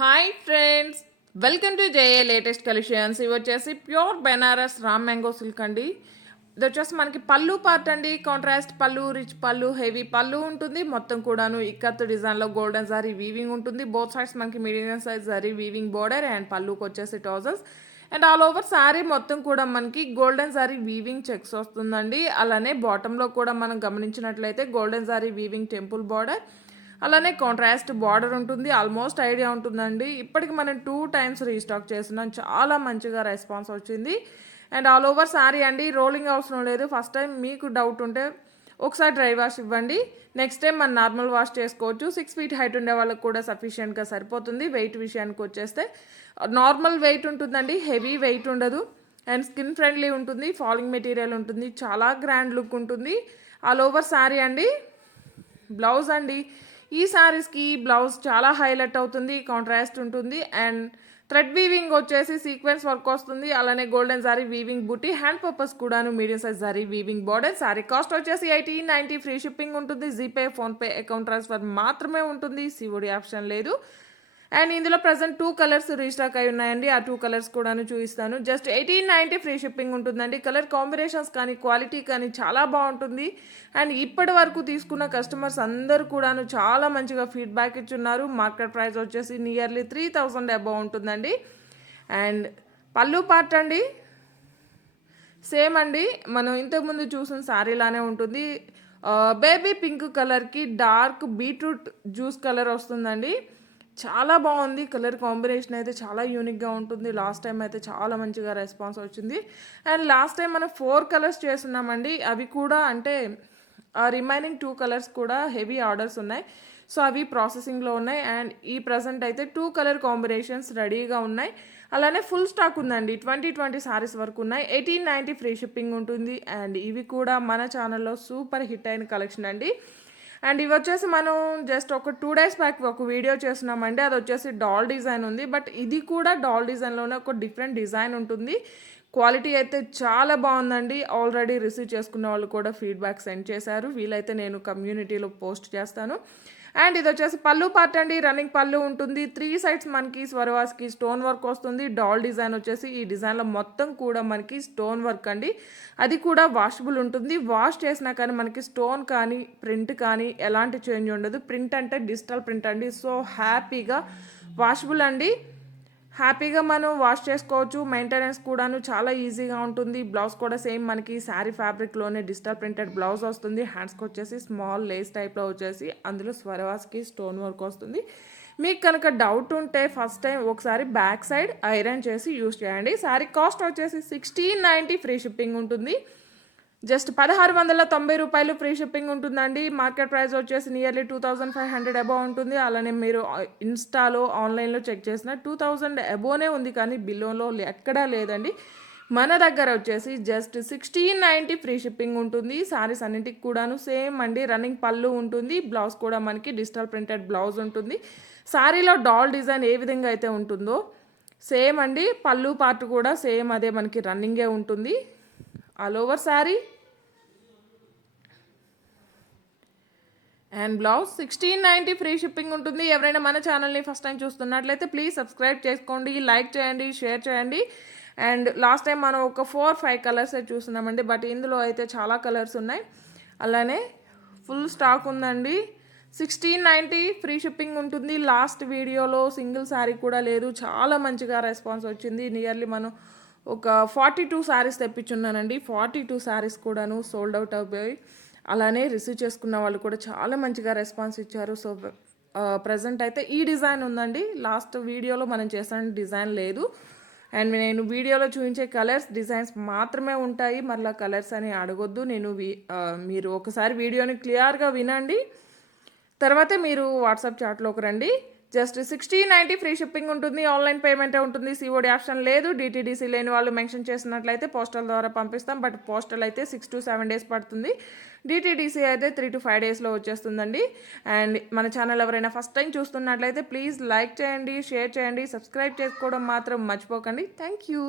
Hi friends, welcome to JA latest collections. ఇవి వచ్చేసి pure Banaras raw mango silk అండి. ఇది వచ్చేసి మనకి పళ్ళు పార్ట్ అండి. కాంట్రాస్ట్ పళ్ళు, రిచ్ పళ్ళు, హెవీ పళ్ళు ఉంటుంది. మొత్తం కూడాను ఇక్కత్ డిజైన్లో గోల్డెన్ జరీ వీవింగ్ ఉంటుంది. బోత్ సైడ్స్ మనకి medium size zari weaving border and పళ్ళుకి వచ్చేసి trousers and all over sari మొత్తం కూడా మనకి గోల్డెన్ జరీ వీవింగ్ చెక్స్ వస్తుందండి. అలానే బాటంలో కూడా మనం గమనించినట్లయితే golden zari weaving temple border, అలానే కాంట్రాస్ట్ బార్డర్ ఉంటుంది. ఆల్మోస్ట్ ఐడియా ఉంటుందండి. ఇప్పటికి మనం 2 టైమ్స్ రీస్టాక్ చేస్తున్నాం. చాలా మంచిగా రెస్పాన్స్ వచ్చింది. అండ్ ఆల్ ఓవర్ శారీ అండి. రోలింగ్ అవసరం లేదు. ఫస్ట్ టైం మీకు డౌట్ ఉంటే ఒకసారి డ్రై వాష్ ఇవ్వండి. నెక్స్ట్ టైం మనం నార్మల్ వాష్ చేసుకోవచ్చు. 6 ఫీట్ హైట్ ఉండే వాళ్ళకి కూడా సఫిషియెంట్గా సరిపోతుంది. వెయిట్ విషయానికి వచ్చేస్తే నార్మల్ వెయిట్ ఉంటుందండి, హెవీ వెయిట్ ఉండదు. అండ్ స్కిన్ ఫ్రెండ్లీ ఉంటుంది. ఫాలింగ్ మెటీరియల్ ఉంటుంది. చాలా గ్రాండ్ లుక్ ఉంటుంది. ఆల్ ఓవర్ శారీ అండి. బ్లౌజ్ అండి, ఈ శారీస్కి బ్లౌజ్ చాలా హైలైట్ అవుతుంది. కాంట్రాస్ట్ ఉంటుంది అండ్ థ్రెడ్ వీవింగ్ వచ్చేసి సీక్వెన్స్ వర్క్ వస్తుంది. అలానే గోల్డెన్ సారీ వీవింగ్ బుట్టి, హ్యాండ్ పర్పస్ కూడాను medium size sorry weaving border. Sorry cost వచ్చేసి 1890. ఫ్రీ షిప్పింగ్ ఉంటుంది. జీపే, ఫోన్పే, అకౌంట్ ట్రాన్స్ఫర్ మాత్రమే ఉంటుంది. సిఓడి ఆప్షన్ లేదు. అండ్ ఇందులో ప్రజెంట్ 2 కలర్స్ రీస్టాక్ అయి ఉన్నాయండి. ఆ 2 కలర్స్ కూడాను చూపిస్తాను. జస్ట్ 1890 ఫ్రీ షిప్పింగ్ ఉంటుందండి. కలర్ కాంబినేషన్స్ కానీ క్వాలిటీ కానీ చాలా బాగుంటుంది. అండ్ ఇప్పటి వరకు తీసుకున్న కస్టమర్స్ అందరూ కూడాను చాలా మంచిగా ఫీడ్బ్యాక్ ఇచ్చున్నారు. మార్కెట్ ప్రైస్ వచ్చేసి నియర్లీ 3000 అబౌవ్ ఉంటుందండి. అండ్ పళ్ళు పార్ట్ అండి సేమ్ అండి, మనం ఇంతకుముందు చూసిన శారీలానే ఉంటుంది. బేబీ పింక్ కలర్కి డార్క్ బీట్రూట్ జ్యూస్ కలర్ వస్తుందండి. చాలా బాగుంది. కలర్ కాంబినేషన్ అయితే చాలా యూనిక్గా ఉంటుంది. లాస్ట్ టైం అయితే చాలా మంచిగా రెస్పాన్స్ వచ్చింది. అండ్ లాస్ట్ టైం మనం 4 కలర్స్ చేస్తున్నామండి. అవి కూడా అంటే రిమైనింగ్ 2 కలర్స్ కూడా హెవీ ఆర్డర్స్ ఉన్నాయి. సో అవి ప్రాసెసింగ్లో ఉన్నాయి. అండ్ ఈ ప్రజెంట్ అయితే 2 కలర్ కాంబినేషన్స్ రెడీగా ఉన్నాయి. అలానే ఫుల్ స్టాక్ ఉందండి. 20 సారీస్ వరకు ఉన్నాయి. 1890 ఫ్రీ షిప్పింగ్ ఉంటుంది. అండ్ ఇవి కూడా మన ఛానల్లో సూపర్ హిట్ అయిన కలెక్షన్ అండి. అండ్ ఇవి వచ్చేసి మనం జస్ట్ ఒక 2 డేస్ బ్యాక్ ఒక వీడియో చేస్తున్నామండి. అది వచ్చేసి డాల్ డిజైన్ ఉంది. బట్ ఇది కూడా డాల్ డిజైన్లోనే ఒక డిఫరెంట్ డిజైన్ ఉంటుంది. క్వాలిటీ అయితే చాలా బాగుందండి. ఆల్రెడీ రిసీవ్ చేసుకున్న వాళ్ళు కూడా ఫీడ్బ్యాక్ సెండ్ చేశారు. వీలైతే నేను కమ్యూనిటీలో పోస్ట్ చేస్తాను. అండ్ ఇది వచ్చేసి పళ్ళు పార్ట్ అండి. రన్నింగ్ పళ్ళు ఉంటుంది. 3 సైడ్స్ మనకి స్వరవాస్కి స్టోన్ వర్క్ వస్తుంది. డాల్ డిజైన్ వచ్చేసి ఈ డిజైన్లో మొత్తం కూడా మనకి స్టోన్ వర్క్ అండి. అది కూడా వాషబుల్ ఉంటుంది. వాష్ చేసినా కానీ మనకి స్టోన్ కానీ ప్రింట్ కానీ ఎలాంటి చేంజ్ ఉండదు. ప్రింట్ అంటే డిజిటల్ ప్రింట్ అండి. సో హ్యాపీగా వాషబుల్ అండి. హ్యాపీగా మనం వాష్ చేసుకోవచ్చు. మెయింటెనెన్స్ కూడాను చాలా ఈజీగా ఉంటుంది. బ్లౌజ్ కూడా సేమ్ మనకి శారీ ఫ్యాబ్రిక్లోనే డిజిటల్ ప్రింటెడ్ బ్లౌజ్ వస్తుంది. హ్యాండ్స్కి వచ్చేసి స్మాల్ లేస్ టైప్లో వచ్చేసి అందులో స్వరవాస్కి స్టోన్ వర్క్ వస్తుంది. మీకు కనుక డౌట్ ఉంటే ఫస్ట్ టైం ఒకసారి బ్యాక్ సైడ్ ఐరన్ చేసి యూస్ చేయండి. శారీ కాస్ట్ వచ్చేసి 1690 ఫ్రీ షిప్పింగ్ ఉంటుంది. జస్ట్ 1690 రూపాయలు ఫ్రీ షిప్పింగ్ ఉంటుందండి. మార్కెట్ ప్రైస్ వచ్చేసి నియర్లీ 2500 అబౌవ్ ఉంటుంది. అలానే మీరు ఇన్స్టాలో ఆన్లైన్లో చెక్ చేసిన 2000 అబోనే ఉంది, కానీ బిలోలో ఎక్కడా లేదండి. మన దగ్గర వచ్చేసి జస్ట్ 1690 ఫ్రీ షిప్పింగ్ ఉంటుంది. శారీస్ అన్నింటికి కూడాను సేమ్ అండి. రన్నింగ్ పళ్ళు ఉంటుంది. బ్లౌజ్ కూడా మనకి డిజిటల్ ప్రింటెడ్ బ్లౌజ్ ఉంటుంది. శారీలో డాల్ డిజైన్ ఏ విధంగా అయితే ఉంటుందో సేమ్ అండి. పళ్ళు పార్ట్ కూడా సేమ్ అదే మనకి రన్నింగే ఉంటుంది. All over sari and blouse 1690 free shipping ఉంటుంది. ఎవరైనా మన ఛానల్ని ఫస్ట్ టైం చూస్తున్నట్లయితే ప్లీజ్ సబ్స్క్రైబ్ చేసుకోండి, లైక్ చేయండి, షేర్ చేయండి. అండ్ లాస్ట్ టైం మనం ఒక 4-5 కలర్సే చూస్తున్నామండి. బట్ ఇందులో అయితే చాలా కలర్స్ ఉన్నాయి. అలానే ఫుల్ స్టాక్ ఉందండి. 1690 ఫ్రీ షిప్పింగ్ ఉంటుంది. లాస్ట్ వీడియోలో సింగిల్ శారీ కూడా లేదు. చాలా మంచిగా రెస్పాన్స్ వచ్చింది. నియర్లీ మనం ఒక 42 శారీస్ తెప్పించున్నానండి. 42 శారీస్ కూడాను సోల్డ్ అవుట్ అయిపోయి, అలానే రిసీవ్ చేసుకున్న వాళ్ళు కూడా చాలా మంచిగా రెస్పాన్స్ ఇచ్చారు. సో ప్రజెంట్ అయితే ఈ డిజైన్ ఉందండి. లాస్ట్ వీడియోలో మనం చేసిన డిజైన్ లేదు. అండ్ నేను వీడియోలో చూపించే కలర్స్ డిజైన్స్ మాత్రమే ఉంటాయి. మళ్ళీ కలర్స్ అని అడగొద్దు. మీరు ఒకసారి వీడియోని క్లియర్గా వినండి, తర్వాతే మీరు వాట్సాప్ చాట్లోకి రండి. జస్ట్ 1690 ఫ్రీ షిప్పింగ్ ఉంటుంది. ఆన్లైన్ పేమెంటే ఉంటుంది. సిఓడి ఆప్షన్ లేదు. డిటీడీసీ లేని వాళ్ళు మెన్షన్ చేసినట్లయితే పోస్టల్ ద్వారా పంపిస్తాం. బట్ పోస్టల్ అయితే 6 to 7 డేస్ పడుతుంది. డిటీడీసీ అయితే 3 to 5 డేస్లో వచ్చేస్తుందండి. అండ్ మన ఛానల్ ఎవరైనా ఫస్ట్ టైం చూస్తున్నట్లయితే ప్లీజ్ లైక్ చేయండి, షేర్ చేయండి, సబ్స్క్రైబ్ చేసుకోవడం మాత్రం మర్చిపోకండి. Thank you.